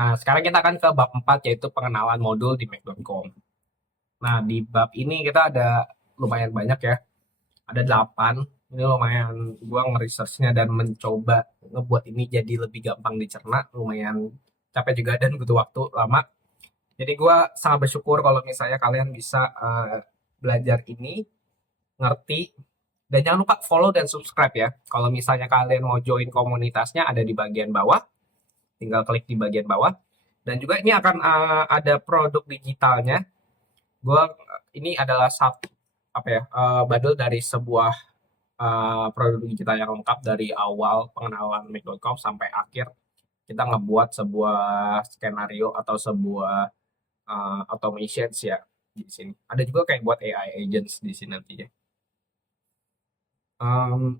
Nah, sekarang kita akan ke bab 4 yaitu pengenalan modul di Mac.com. Nah, di bab ini kita ada lumayan banyak ya. Ada 8. Ini lumayan gua nge-researchnya dan mencoba ngebuat ini jadi lebih gampang dicerna. Lumayan capek juga dan butuh waktu lama. Jadi gua sangat bersyukur kalau misalnya kalian bisa belajar ini, ngerti, dan jangan lupa follow dan subscribe ya. Kalau misalnya kalian mau join komunitasnya ada di bagian bawah, tinggal klik di bagian bawah. Dan juga ini akan ada produk digitalnya. Gua ini adalah satu apa ya badal dari sebuah produk digital yang lengkap dari awal pengenalan Mac.com sampai akhir kita ngebuat sebuah skenario atau sebuah automations ya di sini. Ada juga kayak buat AI agents di sini nantinya.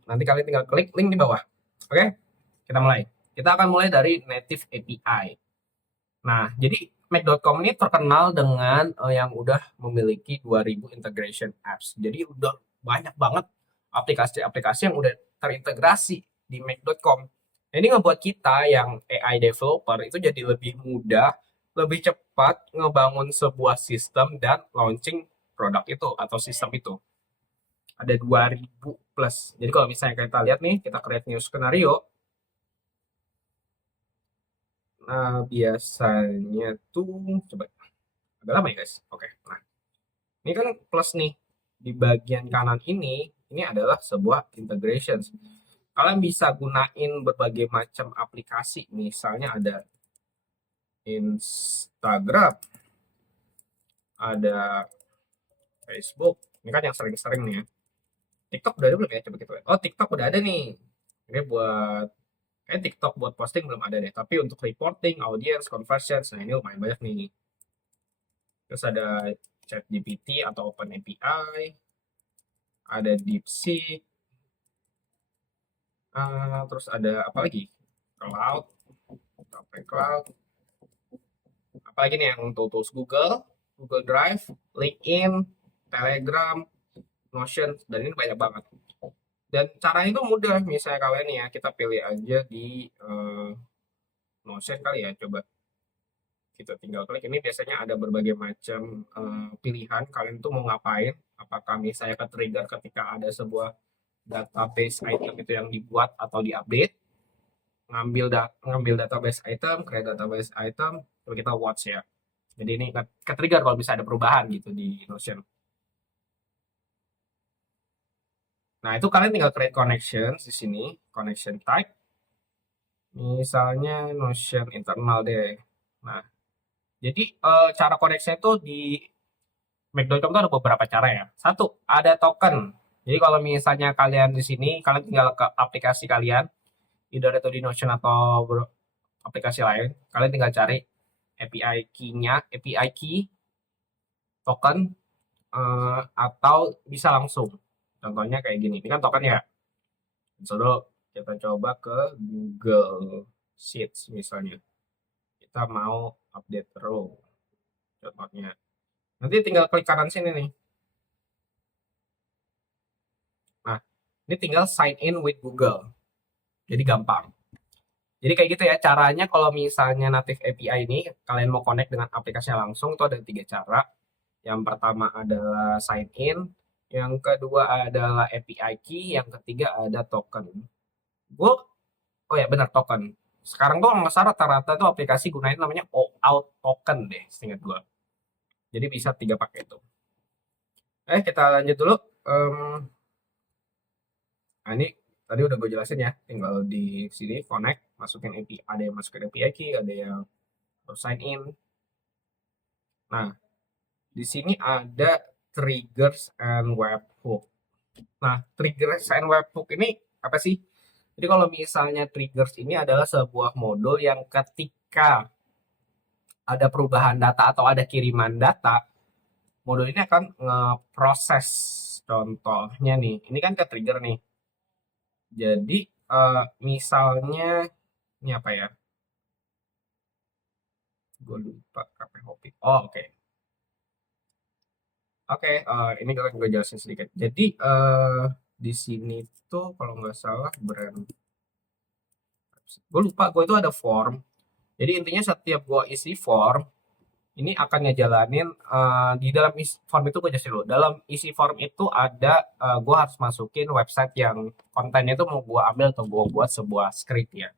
Nanti kalian tinggal klik link di bawah. Oke, kita mulai. Kita akan mulai dari native API. Nah, jadi Mac.com ini terkenal dengan yang udah memiliki 2000 integration apps. Jadi udah banyak banget aplikasi-aplikasi yang udah terintegrasi di Mac.com. Ini ngebuat kita yang AI developer itu jadi lebih mudah, lebih cepat ngebangun sebuah sistem dan launching produk itu atau sistem itu. Ada 2000 plus. Jadi kalau misalnya kita lihat nih, kita create new skenario. Nah, biasanya tuh coba agak lama ya guys. Oke. Nah, ini kan plus nih di bagian kanan ini adalah sebuah integrations. Kalian bisa gunain berbagai macam aplikasi. Misalnya ada Instagram, ada Facebook. Ini kan yang sering-sering nih ya. TikTok udah ada belum ya? Coba kita lihat. Oh, TikTok udah ada nih. Ini buat TikTok buat posting belum ada deh. Tapi untuk reporting, audience, conversions, nah ini lumayan banyak nih. Terus ada ChatGPT atau OpenAPI, ada DeepSeek, terus ada apa lagi? Cloud, sampai Cloud. Apalagi nih yang tools Google, Google Drive, LinkedIn, Telegram, Notion, dan ini banyak banget. Dan caranya itu mudah, misalnya kalian ya, kita pilih aja di Notion kali ya, coba kita tinggal klik. Ini biasanya ada berbagai macam pilihan, kalian tuh mau ngapain, apakah misalnya ke trigger ketika ada sebuah database item itu yang dibuat atau diupdate, ngambil database item, create database item, terus kita watch ya. Jadi ini ke trigger kalau bisa ada perubahan gitu di Notion. Nah, itu kalian tinggal create connections di sini, connection type. Misalnya Notion internal deh. Nah, jadi cara koneksinya itu di Mac.com itu ada beberapa cara ya. Satu, ada token. Jadi kalau misalnya kalian di sini, kalian tinggal ke aplikasi kalian, either itu di Notion atau aplikasi lain, kalian tinggal cari API key-nya, API key, token, atau bisa langsung. Contohnya kayak gini, ini kan token ya. So, kita coba ke Google Sheets misalnya. Kita mau update row, contohnya. Nanti tinggal klik kanan sini nih. Nah, ini tinggal sign in with Google. Jadi gampang. Jadi kayak gitu ya caranya kalau misalnya native API ini kalian mau connect dengan aplikasinya langsung itu ada 3 cara. Yang pertama adalah sign in, yang kedua adalah API key, yang ketiga ada token. Gue, oh ya benar token. Sekarang tuh nggak salah rata-rata tuh aplikasi gunain namanya OAuth token deh, seingat gue. Jadi bisa 3 pakai itu. Kita lanjut dulu. Nah ini tadi udah gue jelasin ya, tinggal di sini connect, masukin API, ada yang masukin API key, ada yang sign in. Nah, di sini ada triggers and webhook. Nah, triggers and webhook ini apa sih? Jadi kalau misalnya triggers ini adalah sebuah modul yang ketika ada perubahan data atau ada kiriman data, modul ini akan ngeproses. Contohnya nih, ini kan ke trigger nih. Jadi misalnya ini apa ya? Gue lupa KP Hopi. Oh oke. Okay. Oke, ini gue jelasin sedikit. Jadi di sini tuh kalau nggak salah brand, gue lupa, gue itu ada form Jadi intinya setiap gue isi form, ini akan ngejalanin di dalam form itu gue jelasin dulu. Dalam isi form itu ada gue harus masukin website yang kontennya itu mau gue ambil atau gue buat sebuah script ya.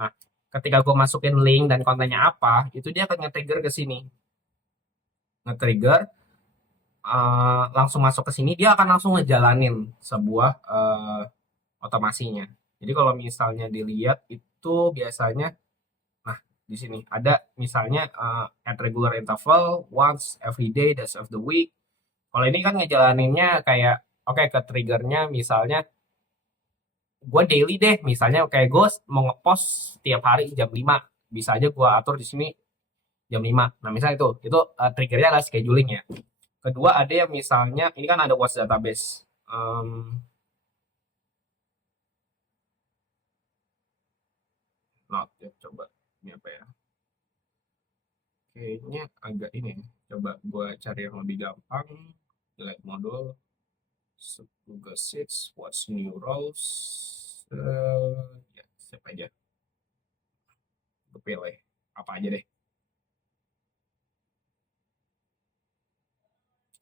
Nah, ketika gue masukin link dan kontennya apa, itu dia akan nge-trigger ke sini. Nge-trigger langsung masuk ke sini, dia akan langsung ngejalanin sebuah otomasinya. Jadi kalau misalnya dilihat itu biasanya, nah di sini ada misalnya at regular interval, once every day, days of the week. Kalau ini kan ngejalaninnya kayak, oke, ke triggernya misalnya gue daily deh, misalnya kayak gue mau ngepost tiap hari jam 5, bisa aja gue atur di sini jam 5. Nah misalnya itu triggernya adalah scheduling ya. Kedua ada yang misalnya, ini kan ada watch database. Not ya, coba ini apa ya? Kayaknya agak ini ya. Coba gue cari yang lebih gampang. Delete modul, Google Sheets, what's new rows. Ya, siapa aja? Gue pilih apa aja deh.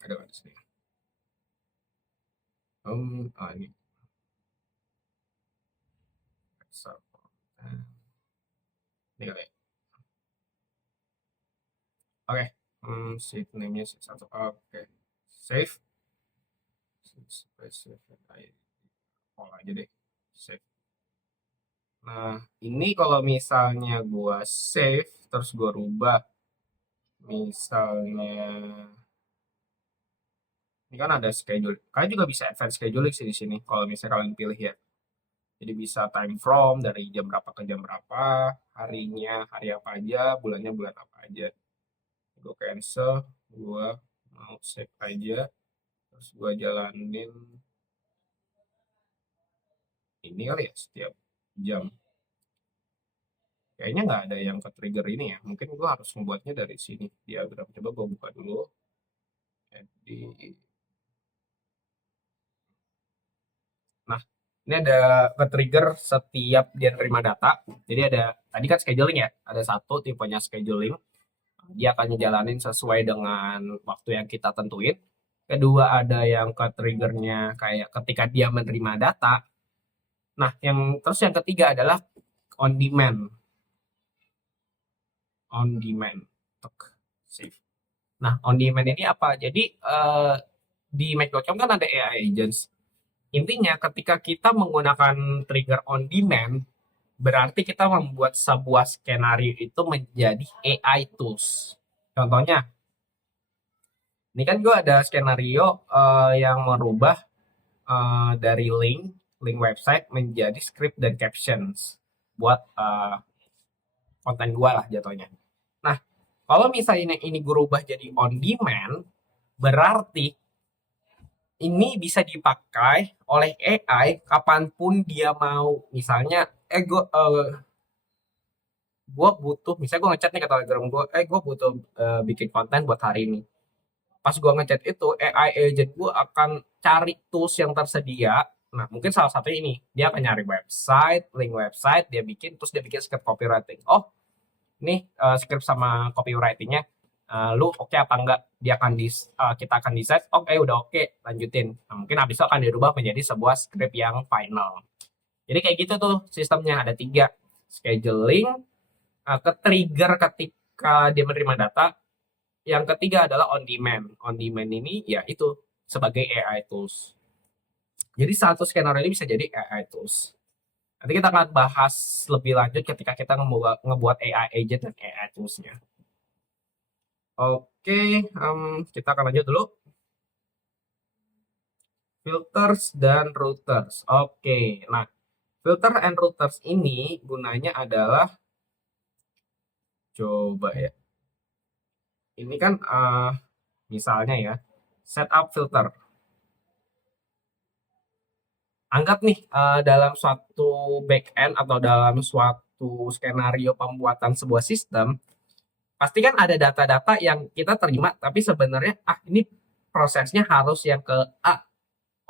Ada di sini. Ini. Ini kali ya. Oke. Sheet name-nya sheet 1. Oke. Save. Save. All aja deh. Save. Nah, ini kalau misalnya gua save, terus gua rubah, misalnya, ini kan ada schedule. Kalian juga bisa advance scheduling sih di sini, kalau misalnya kalian pilih ya. Jadi bisa time from dari jam berapa ke jam berapa, harinya hari apa aja, bulannya bulan apa aja. Gua cancel, gua mau save aja, terus gua jalanin ini kali ya setiap jam. Kayaknya nggak ada yang ke trigger ini ya. Mungkin gue harus membuatnya dari sini diagram. Coba gue buka dulu. Nah, ini ada ke trigger setiap dia terima data. Jadi ada tadi kan scheduling ya. Ada satu tipenya scheduling. Dia akan ngejalanin sesuai dengan waktu yang kita tentuin. Kedua ada yang ke triggernya kayak ketika dia menerima data. Nah, yang ketiga adalah on demand. On demand. Save. Nah, on demand ini apa? Jadi di Mac.com kan ada AI agents. Intinya ketika kita menggunakan trigger on demand, berarti kita membuat sebuah skenario itu menjadi AI tools. Contohnya, ini kan gue ada skenario yang merubah dari link website menjadi script dan captions buat konten gue lah jatuhnya. Nah, kalau misalnya ini gue rubah jadi on demand, berarti ini bisa dipakai oleh AI kapanpun dia mau. Misalnya, gue butuh, misalnya gue ngechat nih ke Telegram gue, gue butuh bikin konten buat hari ini. Pas gue ngechat itu, AI agent gue akan cari tools yang tersedia. Nah, mungkin salah satu ini, dia akan nyari website, link website, dia bikin, terus dia bikin script copywriting. Oh, ini script sama copywritingnya, lu oke apa enggak? Dia akan kita akan decide, oke udah oke, lanjutin. Nah, mungkin habis itu akan dirubah menjadi sebuah script yang final. Jadi kayak gitu tuh sistemnya, ada 3. Scheduling, ke trigger ketika dia menerima data. Yang ketiga adalah on demand. On demand ini ya itu sebagai AI tools. Jadi satu skenario ini bisa jadi AI tools. Nanti kita akan bahas lebih lanjut ketika kita ngebuat AI agent dan AI tools-nya. Oke, kita akan lanjut dulu. Filters dan routers. Oke, nah filter and routers ini gunanya adalah, coba ya. Ini kan misalnya ya, setup filter. Anggap nih dalam suatu backend atau dalam suatu skenario pembuatan sebuah sistem, pasti kan ada data-data yang kita terima, tapi sebenarnya ini prosesnya harus yang ke A.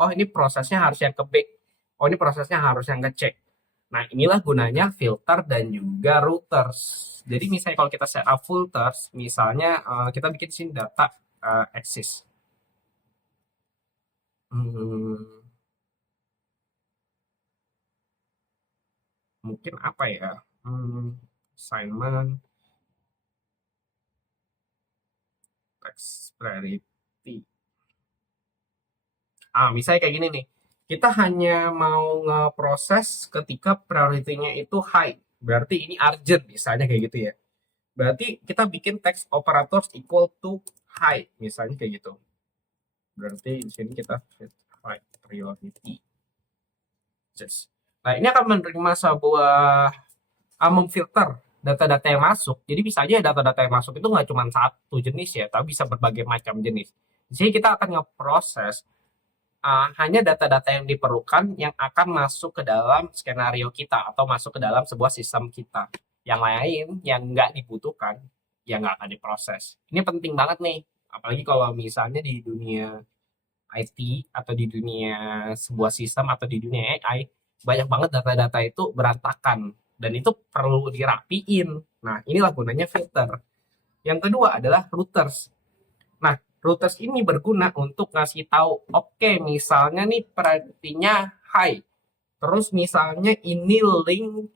Oh, ini prosesnya harus yang ke B. Oh, ini prosesnya harus yang ke C. Nah, inilah gunanya filter dan juga routers. Jadi misalnya kalau kita setup filters, misalnya kita bikin sini data access. Hmm, mungkin apa ya? Assignment, text priority. Misalnya kayak gini nih. Kita hanya mau ngeproses ketika priority-nya itu high. Berarti ini urgent, misalnya kayak gitu ya. Berarti kita bikin text operators equal to high, misalnya kayak gitu. Berarti di sini kita set high priority. Yes. Nah, ini akan menerima sebuah memfilter data-data yang masuk. Jadi bisa aja data-data yang masuk itu nggak cuma satu jenis ya, tapi bisa berbagai macam jenis. Di sini kita akan ngeproses hanya data-data yang diperlukan yang akan masuk ke dalam skenario kita atau masuk ke dalam sebuah sistem kita. Yang lain yang nggak dibutuhkan, ya nggak akan diproses. Ini penting banget nih, apalagi kalau misalnya di dunia IT atau di dunia sebuah sistem atau di dunia AI, banyak banget data-data itu berantakan dan itu perlu dirapiin. Nah, inilah gunanya filter. Yang kedua adalah routers. Nah, routers ini berguna untuk ngasih tahu, oke, misalnya nih priority-nya high. Terus misalnya ini link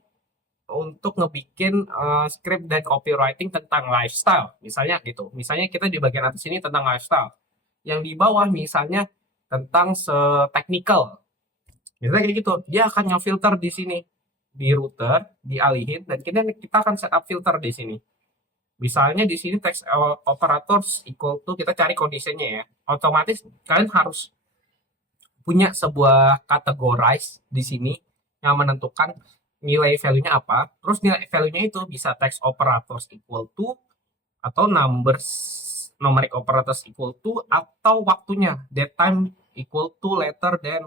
untuk ngebikin script dan copywriting tentang lifestyle. Misalnya gitu. Misalnya kita di bagian atas ini tentang lifestyle. Yang di bawah misalnya tentang technical. Misalnya kayak gitu. Dia akan nge-filter di sini. Di router, dialihin, dan kita akan setup filter di sini. Misalnya di sini text operators equal to kita cari kondisinya ya. Otomatis kalian harus punya sebuah categorize di sini yang menentukan nilai value-nya apa. Terus nilai value-nya itu bisa text operators equal to atau numeric operators equal to atau waktunya that time equal to later than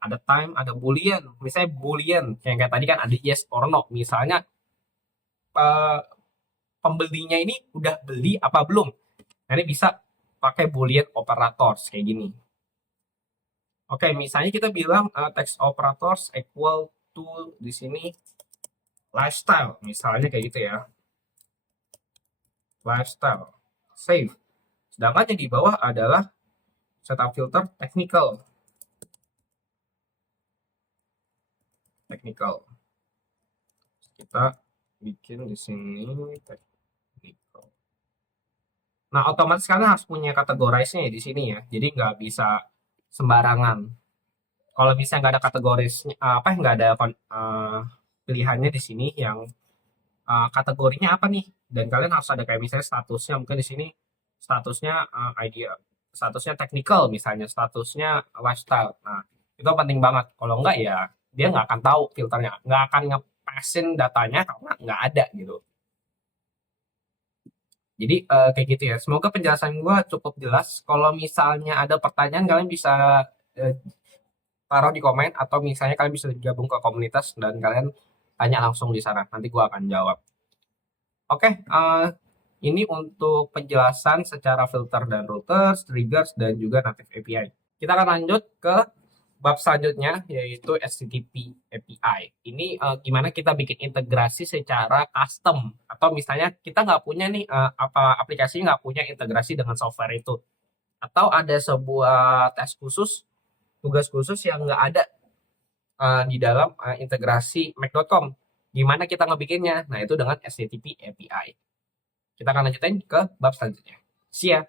ada time, ada boolean. Misalnya boolean yang kayak tadi kan ada yes or no. Misalnya eh, pembelinya ini udah beli apa belum. Nah, ini bisa pakai boolean operators kayak gini. Oke, misalnya kita bilang text operators equal to di sini lifestyle, misalnya kayak gitu ya. Lifestyle. Save. Sedangkan yang di bawah adalah setup filter technical. Technical. Kita bikin di sini technical. Nah, otomatis kalian harus punya kategorize-nya di sini ya. Jadi nggak bisa sembarangan. Kalau misalnya nggak ada kategorisnya, nggak ada pilihannya di sini yang kategorinya apa nih? Dan kalian harus ada kayak misalnya statusnya, mungkin di sini statusnya idea, statusnya technical misalnya, statusnya lifestyle. Nah, itu penting banget. Kalau enggak ya dia nggak akan tahu filternya, nggak akan ngepasin datanya karena nggak ada gitu. Jadi kayak gitu ya. Semoga penjelasan gue cukup jelas. Kalau misalnya ada pertanyaan kalian bisa uh, taruh di komen atau misalnya kalian bisa gabung ke komunitas dan kalian tanya langsung di sana. Nanti gue akan jawab. Oke, ini untuk penjelasan secara filter dan routers, triggers, dan juga native API. Kita akan lanjut ke bab selanjutnya, yaitu HTTP API. Ini gimana kita bikin integrasi secara custom. Atau misalnya kita nggak punya nih, aplikasi nggak punya integrasi dengan software itu. Atau ada sebuah tes khusus, tugas khusus yang nggak ada di dalam integrasi Mac.com. Gimana kita ngebikinnya? Nah, itu dengan HTTP API. Kita akan lanjutin ke bab selanjutnya. See ya!